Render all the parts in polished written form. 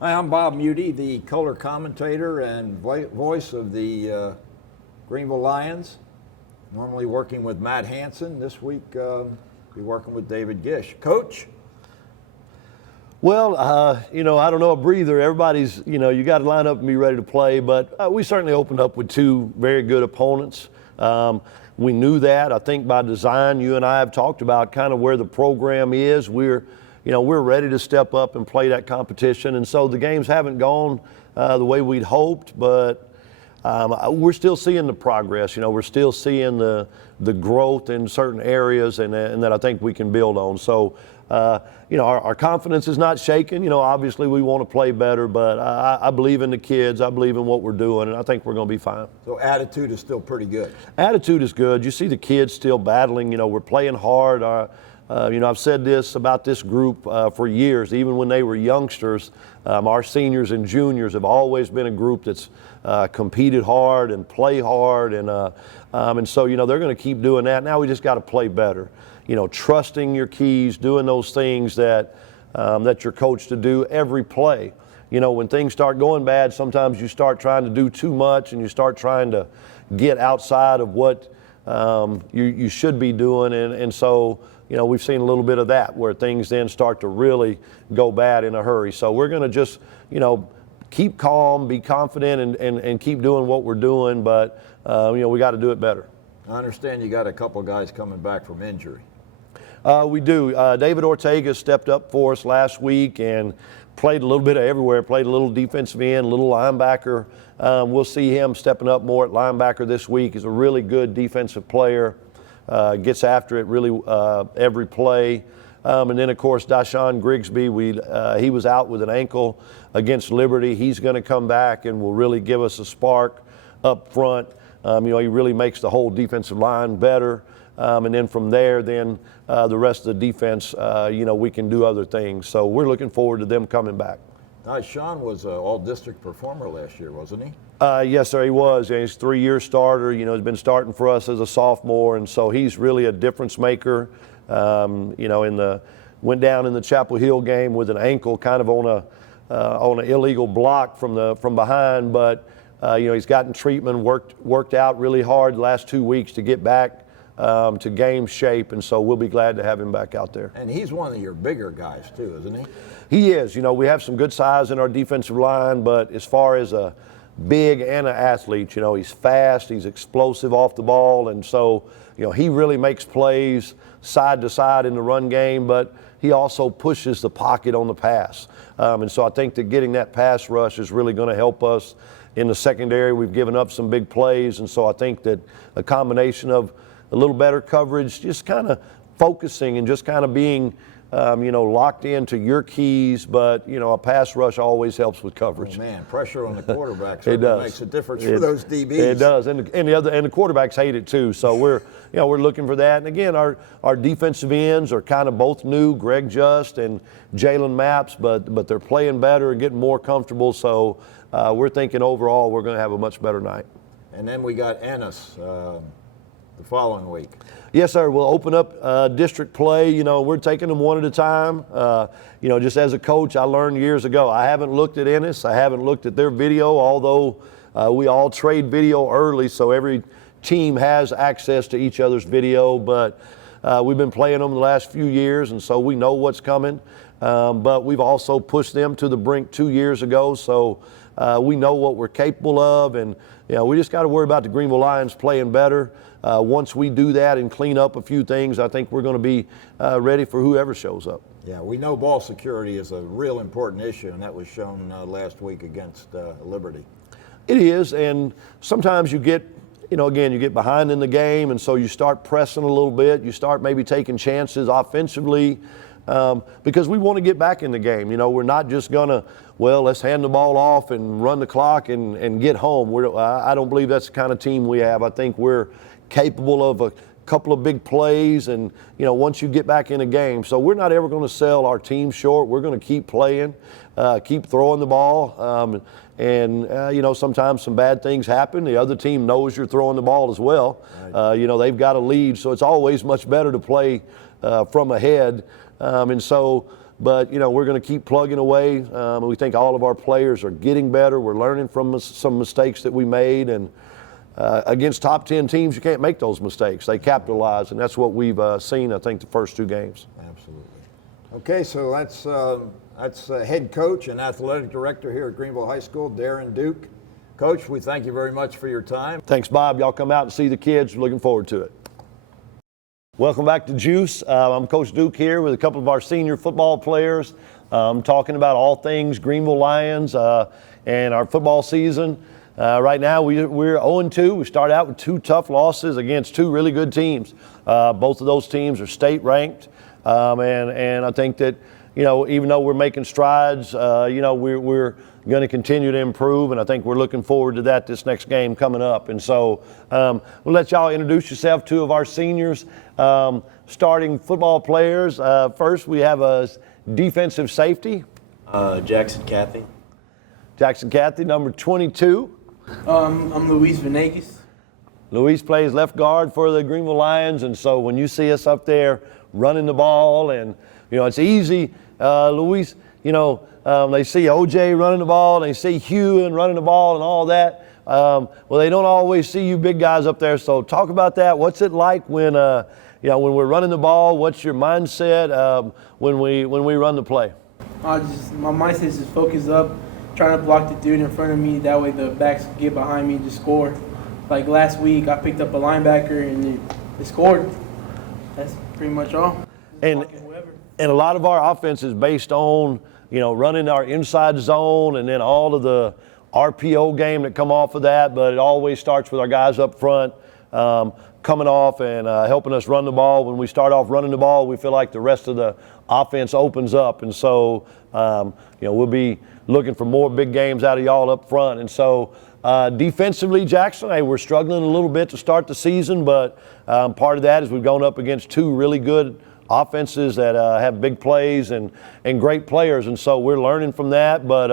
Hi, I'm Bob Mudie, the color commentator and voice of the Greenville Lions. Normally working with Matt Hansen. This week, be working with David Gish. Coach? Well, I don't know a breather. Everybody's, you got to line up and be ready to play, but we certainly opened up with two very good opponents. We knew that. I think by design, you and I have talked about kind of where the program is. We're ready to step up and play that competition, and so the games haven't gone the way we'd hoped, but we're still seeing the progress. We're still seeing the growth in certain areas, and that I think we can build on. So, our confidence is not shaken. Obviously we want to play better, but I believe in the kids. I believe in what we're doing, and I think we're going to be fine. So attitude is still pretty good. Attitude is good. You see the kids still battling. We're playing hard. I've said this about this group for years. Even when they were youngsters, our seniors and juniors have always been a group that's competed hard and play hard, and so they're going to keep doing that. Now we just got to play better. Trusting your keys, doing those things that you're coached to do every play. When things start going bad, sometimes you start trying to do too much, and you start trying to get outside of what you should be doing, and so. We've seen a little bit of that where things then start to really go bad in a hurry. So we're going to just, keep calm, be confident, and keep doing what we're doing. But, we got to do it better. I understand you got a couple guys coming back from injury. We do. David Ortega stepped up for us last week and played a little bit of everywhere, played a little defensive end, a little linebacker. We'll see him stepping up more at linebacker this week. He's a really good defensive player. Gets after it really every play. And then, of course, Dashawn Grigsby, he was out with an ankle against Liberty. He's going to come back and will really give us a spark up front. He really makes the whole defensive line better. And then from there, the rest of the defense, we can do other things. So we're looking forward to them coming back. Sean was an all-district performer last year, wasn't he? Yes, sir, he was. He's a 3-year starter. He's been starting for us as a sophomore, and so he's really a difference maker. Went down in the Chapel Hill game with an ankle, kind of on an illegal block from behind, but he's gotten treatment, worked out really hard the last 2 weeks to get back to game shape, and so we'll be glad to have him back out there. And he's one of your bigger guys too, isn't he? He is. We have some good size in our defensive line, but as far as a big and an athlete, he's fast, he's explosive off the ball, and so he really makes plays side to side in the run game, but he also pushes the pocket on the pass. And so I think that getting that pass rush is really going to help us in the secondary. We've given up some big plays, and so I think that a combination of a little better coverage, just kind of focusing and just kind of being locked into your keys, but, a pass rush always helps with coverage. Oh, man, pressure on the quarterbacks makes a difference for those DBs. It does, and the quarterbacks hate it too. So we're looking for that. And again, our defensive ends are kind of both new, Greg Just and Jalen Maps, but they're playing better and getting more comfortable. So we're thinking overall we're going to have a much better night. And then we got Ennis the following week. Yes, sir. We'll open up district play. We're taking them one at a time. Just as a coach, I learned years ago, I haven't looked at Ennis. I haven't looked at their video, although we all trade video early, so every team has access to each other's video. But we've been playing them the last few years, and so we know what's coming. But we've also pushed them to the brink 2 years ago, so we know what we're capable of. And we just got to worry about the Greenville Lions playing better. Once we do that and clean up a few things, I think we're going to be ready for whoever shows up. Yeah, we know ball security is a real important issue, and that was shown last week against Liberty. It is, and sometimes you get, you get behind in the game, and so you start pressing a little bit. You start maybe taking chances offensively because we want to get back in the game. We're not just going to, let's hand the ball off and run the clock and get home. I don't believe that's the kind of team we have. I think we're capable of a couple of big plays, and once you get back in a game. So we're not ever going to sell our team short. We're going to keep playing, keep throwing the ball, and sometimes some bad things happen. The other team knows you're throwing the ball as well. Right. They've got a lead, so it's always much better to play from ahead. And so but we're going to keep plugging away. We think all of our players are getting better. We're learning from some mistakes that we made, and against top 10 teams, you can't make those mistakes. They capitalize, and that's what we've seen, I think, the first 2 games. Absolutely. Okay, so that's head coach and athletic director here at Greenville High School, Darren Duke. Coach, we thank you very much for your time. Thanks, Bob. Y'all come out and see the kids. We're looking forward to it. Welcome back to GEUS. I'm Coach Duke here with a couple of our senior football players, talking about all things Greenville Lions and our football season. Right now we're 0-2. We start out with 2 tough losses against 2 really good teams. Both of those teams are state ranked, and I think that even though we're making strides, we're going to continue to improve, and I think we're looking forward to that this next game coming up. And so we'll let y'all introduce yourself, 2 of our seniors, starting football players. First, we have a defensive safety. Jackson CATHEY. Jackson CATHEY, number 22. I'm Luis VENEGAS. Luis plays left guard for the Greenville Lions, and so when you see us up there running the ball, and it's easy, Luis, they see OJ running the ball, they see Hugh and running the ball and all that. Well, they don't always see you big guys up there. So talk about that. What's it like when when we're running the ball? What's your mindset when we run the play? My mindset is just focus up, trying to block the dude in front of me. That way the backs can get behind me and just score. Like last week, I picked up a linebacker and it scored. That's pretty much all. And a lot of our offense is based on running our inside zone and then all of the RPO game that come off of that, but it always starts with our guys up front coming off and helping us run the ball. When we start off running the ball, we feel like the rest of the offense opens up, and so we'll be looking for more big games out of y'all up front. And so defensively, Jackson, hey, we're struggling a little bit to start the season, but part of that is we've gone up against 2 really good offenses that have big plays and great players, and so we're learning from that. But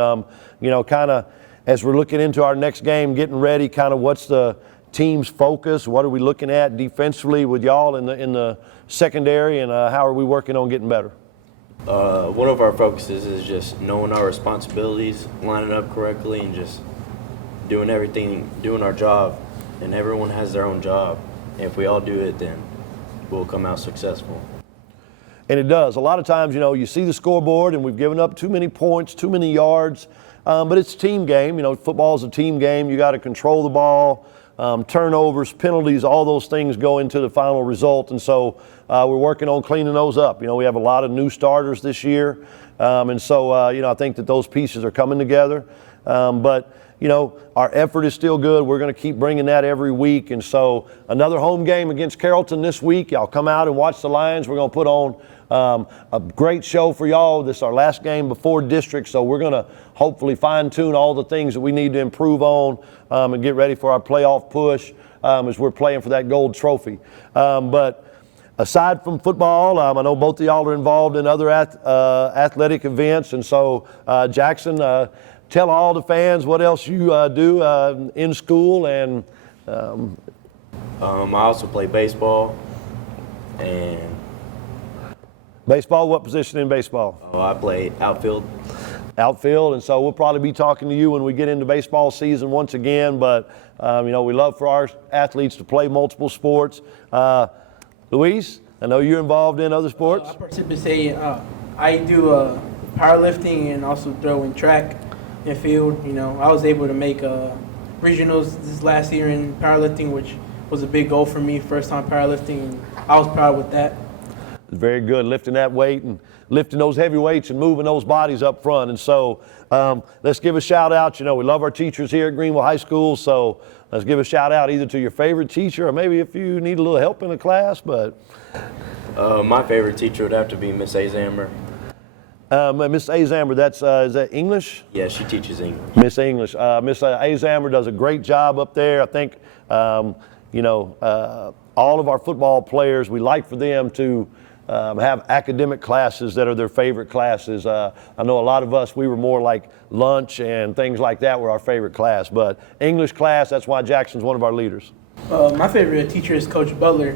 kind of as we're looking into our next game, getting ready, kind of what's the team's focus? What are we looking at defensively with y'all in the secondary, and how are we working on getting better? One of our focuses is just knowing our responsibilities, lining up correctly, and just doing everything, doing our job. And everyone has their own job. And if we all do it, then we'll come out successful. And it does. A lot of times, you see the scoreboard and we've given up too many points, too many yards, but it's a team game. Football is a team game. You got to control the ball, turnovers, penalties, all those things go into the final result. And so we're working on cleaning those up. We have a lot of new starters this year. And so, I think that those pieces are coming together. But our effort is still good. We're going to keep bringing that every week. And so another home game against Carrollton this week. Y'all come out and watch the Lions. We're going to put on a great show for y'all. This is our last game before district, so we're going to hopefully fine-tune all the things that we need to improve on and get ready for our playoff push as we're playing for that gold trophy. But aside from football, I know both of y'all are involved in other athletic events, and so Jackson, tell all the fans what else you do in school. And I also play baseball. And baseball, what position in baseball? I play outfield. Outfield, and so we'll probably be talking to you when we get into baseball season once again. But we love for our athletes to play multiple sports. Luis, I know you're involved in other sports. I participate. I do powerlifting and also throw in track and field. I was able to make regionals this last year in powerlifting, which was a big goal for me. First time powerlifting, and I was proud with that. Very good, lifting that weight and lifting those heavy weights and moving those bodies up front. And so let's give a shout out. We love our teachers here at Greenville High School, so let's give a shout out either to your favorite teacher or maybe if you need a little help in a class. But my favorite teacher would have to be Miss Azammer. Miss Azammer, is that English? Yeah, she teaches English. Miss English. Miss Azammer does a great job up there. I think, all of our football players, we like for them to have academic classes that are their favorite classes. I know a lot of us, we were more like lunch and things like that were our favorite class. But English class, that's why Jackson's one of our leaders. My favorite teacher is Coach BUTLER.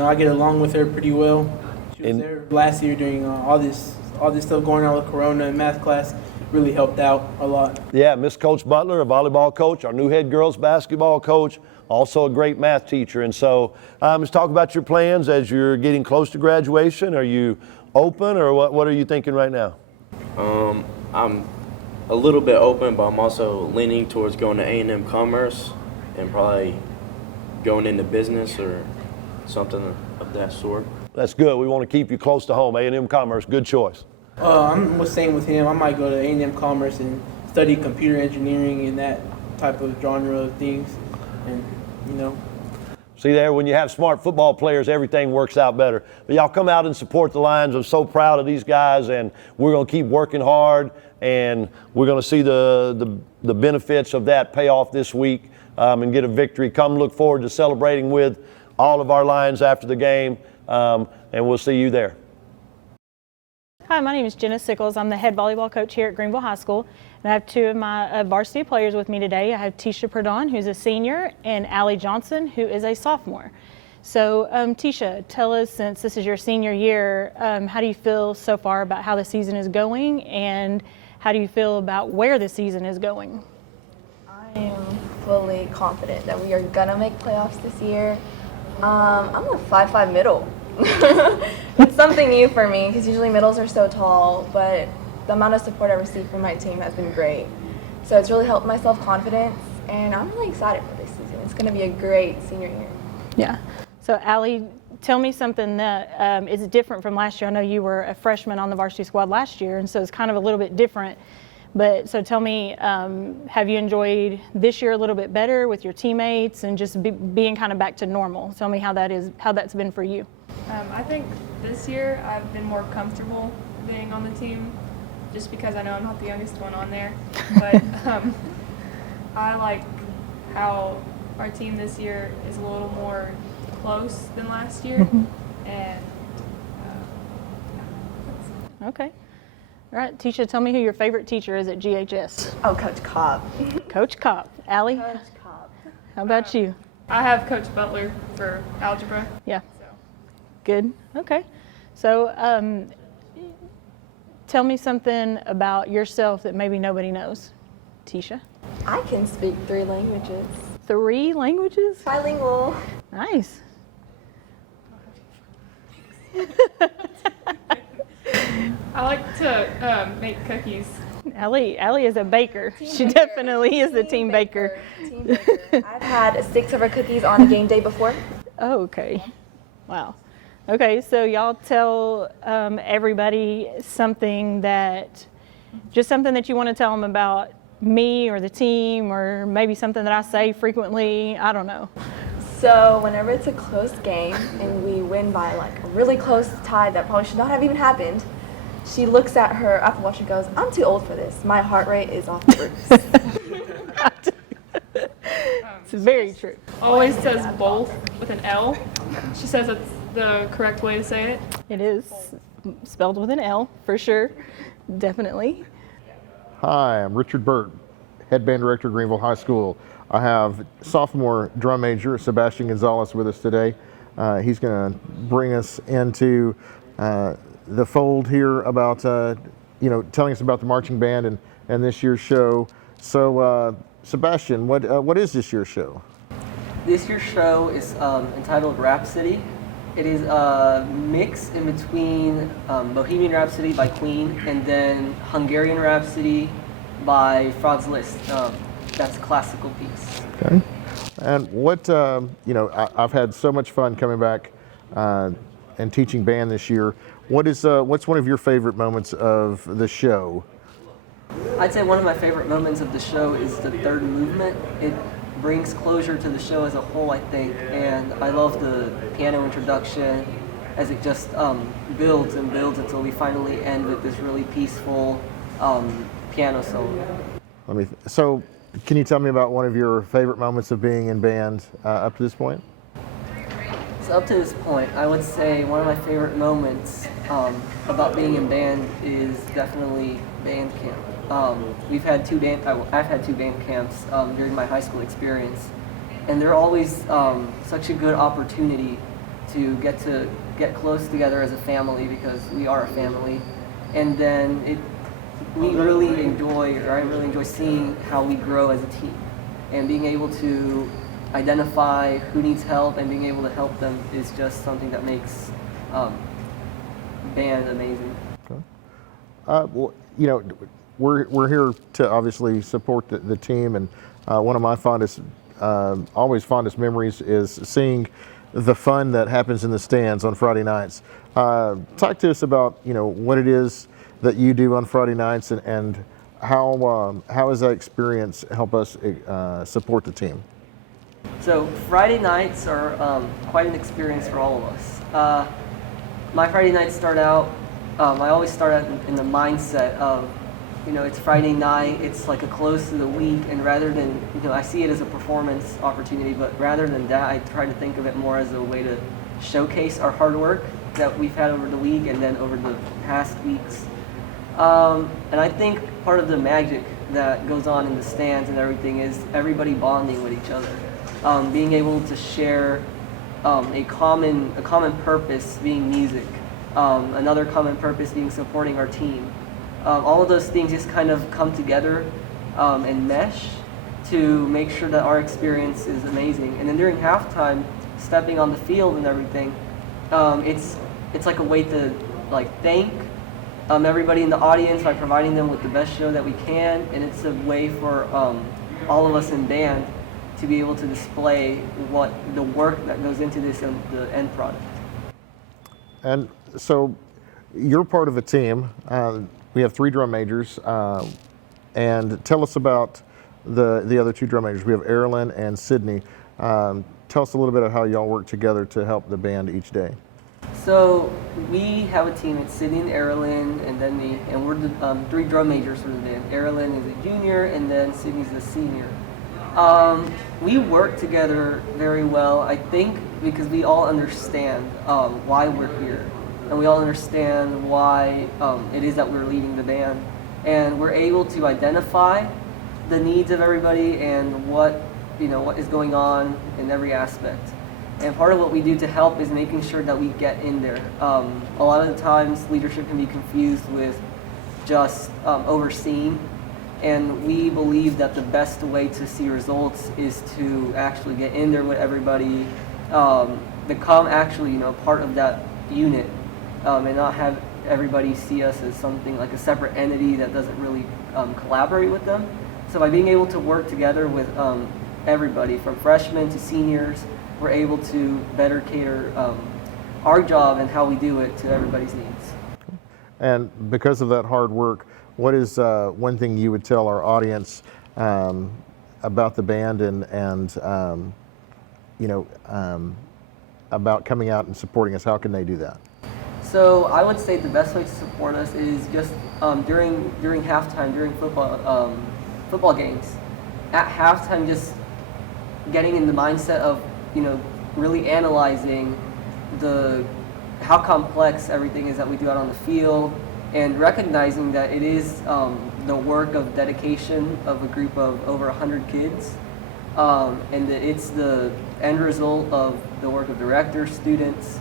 I get along with her pretty well. She was there last year during all this all this stuff going on with Corona and math class really helped out a lot. Yeah, Miss Coach Butler, a volleyball coach, our new head girls basketball coach, also a great math teacher. And so let's talk about your plans as you're getting close to graduation. Are you open, or what are you thinking right now? I'm a little bit open, but I'm also leaning towards going to A&M Commerce and probably going into business or something of that sort. That's good. We want to keep you close to home. A&M Commerce, good choice. I'm the same with him. I might go to A&M Commerce and study computer engineering and that type of genre of things. And, you know. See there, when you have smart football players, everything works out better. But y'all come out and support the Lions. I'm so proud of these guys, and we're going to keep working hard, and we're going to see the benefits of that pay off this week and get a victory. Come look forward to celebrating with all of our Lions after the game, and we'll see you there. Hi, my name is Jenna Sickels. I'm the head volleyball coach here at Greenville High School. And I have two of my varsity players with me today. I have Tisha Perdon, who's a senior, and Allie Johnson, who is a sophomore. So Tisha, tell us, since this is your senior year, how do you feel so far about how the season is going, and how do you feel about where the season is going? I am fully confident that we are gonna make playoffs this year. I'm a 5'5" middle. It's something new for me because usually middles are so tall, but the amount of support I received from my team has been great. So it's really helped my self-confidence, and I'm really excited for this season. It's going to be a great senior year. Yeah. So Allie, tell me something that is different from last year. I know you were a freshman on the varsity squad last year, and so it's kind of a little bit different. But so tell me, have you enjoyed this year a little bit better with your teammates and just being kind of back to normal? Tell me how that's been for you. I think this year I've been more comfortable being on the team just because I know I'm not the youngest one on there. But I like how our team this year is a little more close than last year. And Okay. All right, Tisha, tell me who your favorite teacher is at GHS. Oh, Coach Cobb. Coach Kopp. Allie, Coach Cobb. how about you? I have Coach Butler for algebra. Yeah. So. Good. Okay. So tell me something about yourself that maybe nobody knows. Tisha? I can speak 3 languages. 3 languages? Bilingual. Nice. I like to make cookies. Allie is a baker. She definitely is a team baker. Team baker. I've had 6 of her cookies on a game day before. Oh, okay. Wow. Okay, so y'all tell everybody something that you want to tell them about me or the team, or maybe something that I say frequently. I don't know. So whenever it's a close game and we win by like a really close tie that probably should not have even happened, she looks at her Apple Watch and goes, "I'm too old for this. My heart rate is off the roof." It's very true. Always says both with an L. She says it's the correct way to say it. It is spelled with an L, for sure. Definitely. Hi, I'm Richard Burt, Head Band Director, Greenville High School. I have sophomore drum major Sebastian Gonzalez with us today. He's going to bring us into the fold here about, telling us about the marching band and this year's show. So, Sebastian, what is this year's show? This year's show is entitled Rhapsody. It is a mix in between Bohemian Rhapsody by Queen and then Hungarian Rhapsody by Franz Liszt. That's a classical piece. Okay. And what, I've had so much fun coming back and teaching band this year. What's one of your favorite moments of the show? I'd say one of my favorite moments of the show is the third movement. It brings closure to the show as a whole, I think, and I love the piano introduction as it just builds and builds until we finally end with this really peaceful piano solo. So, can you tell me about one of your favorite moments of being in band up to this point? So up to this point, I would say one of my favorite moments about being in band is definitely band camp. I've had 2 band camps during my high school experience, and they're always such a good opportunity to get close together as a family, because we are a family, and then I really enjoy seeing how we grow as a team, and being able to identify who needs help and being able to help them is just something that makes band amazing. Okay. Well, you know, we're here to obviously support the team, and one of my always fondest memories is seeing the fun that happens in the stands on Friday nights. Talk to us about, you know, what it is that you do on Friday nights, and how does that experience help us support the team? So Friday nights are quite an experience for all of us. My Friday nights start out, I always start out in the mindset of, you know, it's Friday night, it's like a close to the week, and rather than, you know, I see it as a performance opportunity, but rather than that, I try to think of it more as a way to showcase our hard work that we've had over the week and then over the past weeks. And I think part of the magic that goes on in the stands and everything is everybody bonding with each other, being able to share a common purpose being music, another common purpose being supporting our team. All of those things just kind of come together and mesh to make sure that our experience is amazing. And then during halftime, stepping on the field and everything, it's like a way to like thank everybody in the audience by providing them with the best show that we can, and it's a way for all of us in band to be able to display what the work that goes into this and the end product. And so you're part of a team. We have 3 drum majors, and tell us about the other 2 drum majors. We have Erilyn and Sydney. Tell us a little bit of how y'all work together to help the band each day. So we have a team. It's Sydney and Erilyn, and then me, and we're the 3 drum majors for the band. Erilyn is a junior, and then Sydney's a senior. We work together very well, I think, because we all understand why we're here, and we all understand why it is that we're leading the band, and we're able to identify the needs of everybody and what is going on in every aspect. And part of what we do to help is making sure that we get in there. A lot of the times, leadership can be confused with just overseeing. And we believe that the best way to see results is to actually get in there with everybody, become actually, part of that unit, and not have everybody see us as something like a separate entity that doesn't really collaborate with them. So by being able to work together with everybody, from freshmen to seniors, we're able to better cater our job and how we do it to everybody's needs. And because of that hard work, what is one thing you would tell our audience about the band and about coming out and supporting us? How can they do that? So I would say the best way to support us is just during halftime, during football games. At halftime, just getting in the mindset of really analyzing how complex everything is that we do out on the field, and recognizing that it is the work of dedication of a group of over 100 kids, and that it's the end result of the work of directors, students,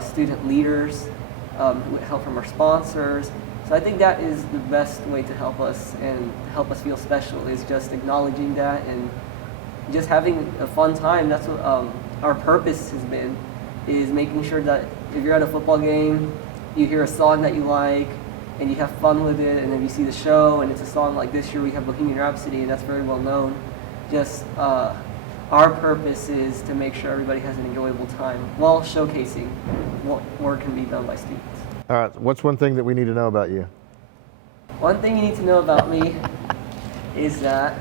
student leaders, help from our sponsors. So I think that is the best way to help us and help us feel special, is just acknowledging that and just having a fun time. That's what our purpose has been, is making sure that if you're at a football game, you hear a song that you like, and you have fun with it, and then you see the show, and it's a song like this year we have Bohemian Rhapsody, and that's very well known. Just our purpose is to make sure everybody has an enjoyable time while showcasing what work can be done by students. All right, what's one thing that we need to know about you? One thing you need to know about me is that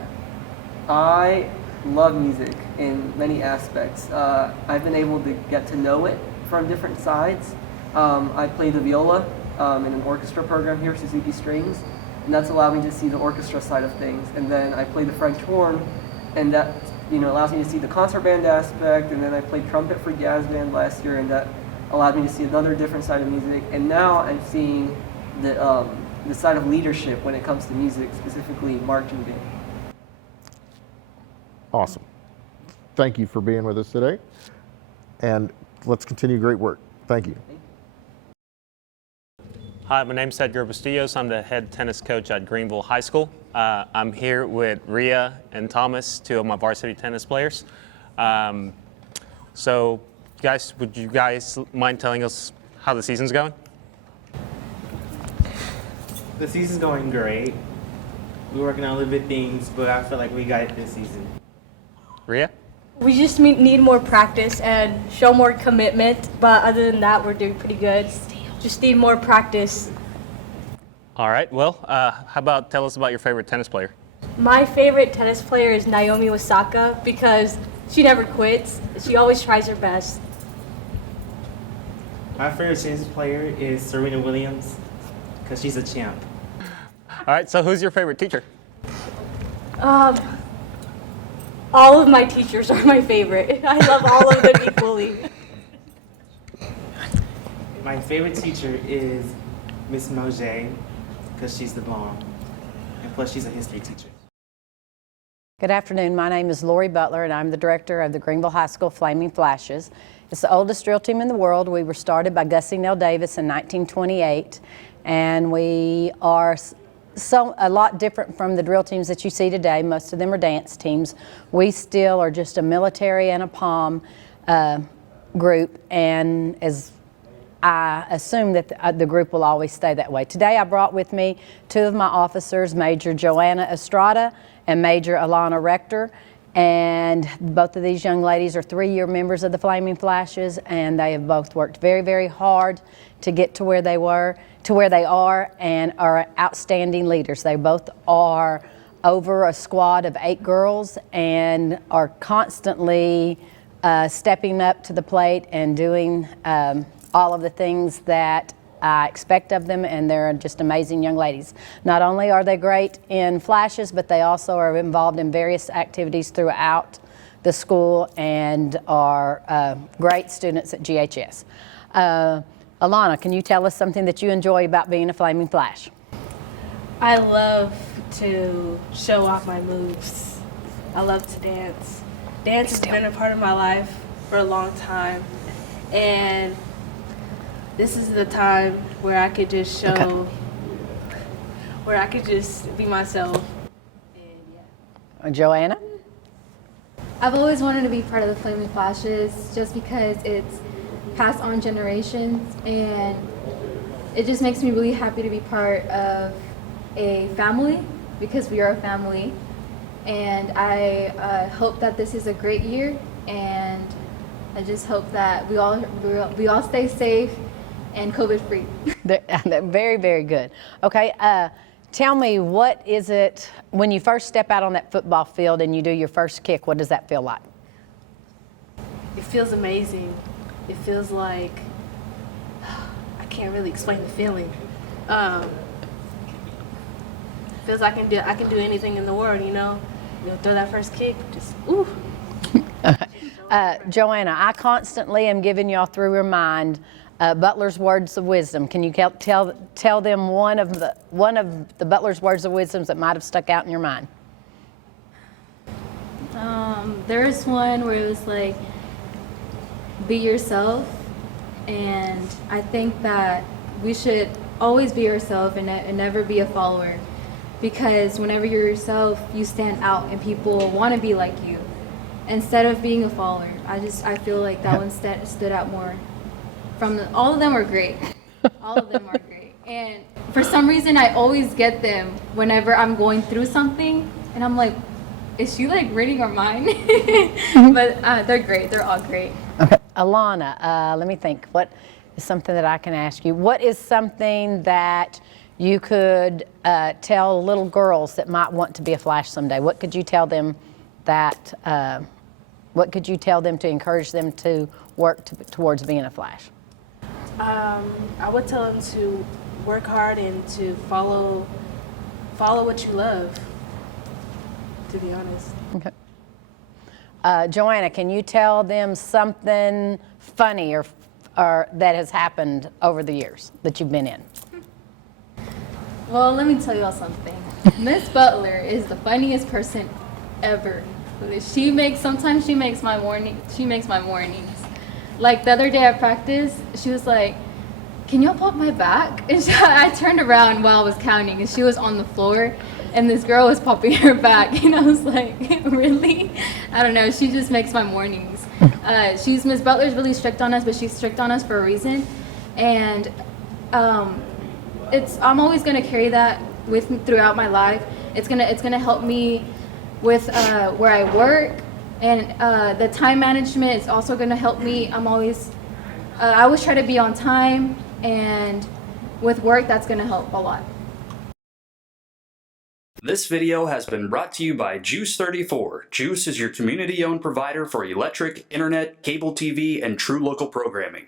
I love music in many aspects. I've been able to get to know it from different sides. I play the viola in an orchestra program here, Suzuki Strings, and that's allowed me to see the orchestra side of things. And then I play the French horn, and that allows me to see the concert band aspect. And then I played trumpet for jazz band last year, and that allowed me to see another different side of music. And now I'm seeing the side of leadership when it comes to music, specifically marching band. Awesome. Thank you for being with us today, and let's continue great work. Thank you. Hi, my name's Edgar Bustillos. I'm the head tennis coach at Greenville High School. I'm here with Rhea and Thomas, two of my varsity tennis players. So, guys, would you guys mind telling us how the season's going? The season's going great. We're working on a little bit things, but I feel like we got it this season. Rhea? We just need more practice and show more commitment, but other than that, we're doing pretty good. Just need more practice. All right, well, how about tell us about your favorite tennis player? My favorite tennis player is Naomi Osaka because she never quits. She always tries her best. My favorite tennis player is Serena Williams because she's a champ. All right, so who's your favorite teacher? All of my teachers are my favorite. I love all of them equally. My favorite teacher is Miss Mojet because she's the bomb. And plus she's a history teacher. Good afternoon. My name is Lori Bulter, and I'm the director of the Greenville High School Flaming Flashes. It's the oldest drill team in the world. We were started by Gussie Nell Davis in 1928, and we are a lot different from the drill teams that you see today. Most of them are dance teams. We still are just a military and a POM group, and as I assume that the group will always stay that way. Today I brought with me two of my officers, Major JOHANA ESTRADA and Major ALANA RECTOR, and both of these young ladies are 3-year members of the Flaming Flashes, and they have both worked very, very hard to get to where they are, and are outstanding leaders. They both are over a squad of 8 girls and are constantly stepping up to the plate and doing all of the things that I expect of them, and they're just amazing young ladies. Not only are they great in flashes, but they also are involved in various activities throughout the school and are great students at GHS. Alana, can you tell us something that you enjoy about being a Flaming Flash? I love to show off my moves. I love to dance. Dance has been a part of my life for a long time, and this is the time where I could just show, where I could just be myself. Joanna? I've always wanted to be part of the Flaming Flashes just because it's passed on generations, and it just makes me really happy to be part of a family, because we are a family. And I hope that this is a great year, and I just hope that we all stay safe and COVID-free. Very, very good. Okay, tell me, what is it, when you first step out on that football field and you do your first kick, what does that feel like? It feels amazing. It feels like, I can't really explain the feeling. Feels like I can do anything in the world, you know? Throw that first kick, just, ooh. Joanna, I constantly am giving y'all through your mind Butler's words of wisdom. Can you tell them one of the Butler's words of wisdom that might have stuck out in your mind? There was one where it was like, be yourself, and I think that we should always be yourself and never be a follower, because whenever you're yourself, you stand out and people want to be like you instead of being a follower. I feel like that one stood out more. All of them are great. All of them are great. And for some reason, I always get them whenever I'm going through something, and I'm like, is she like reading our mind? But they're great. They're all great. Okay. Alana, let me think. What is something that I can ask you? What is something that you could tell little girls that might want to be a Flash someday? What could you tell them what could you tell them to encourage them to work towards being a Flash? I would tell them to work hard and to follow what you love, to be honest. Okay. Joanna, can you tell them something funny or that has happened over the years that you've been in? Well, let me tell you all something. Miss Butler is the funniest person ever. Sometimes she makes my mornings. Like the other day at practice, she was like, can y'all pop my back? And I turned around while I was counting, and she was on the floor, and this girl was popping her back, and I was like, really? I don't know, she just makes my mornings. Miss Butler's really strict on us, but she's strict on us for a reason, and I'm always gonna carry that with me throughout my life. It's gonna help me with where I work, and the time management is also gonna help me. I always try to be on time, and with work, that's gonna help a lot. This video has been brought to you by JEUS 34. JEUS is your community-owned provider for electric, internet, cable TV, and true local programming.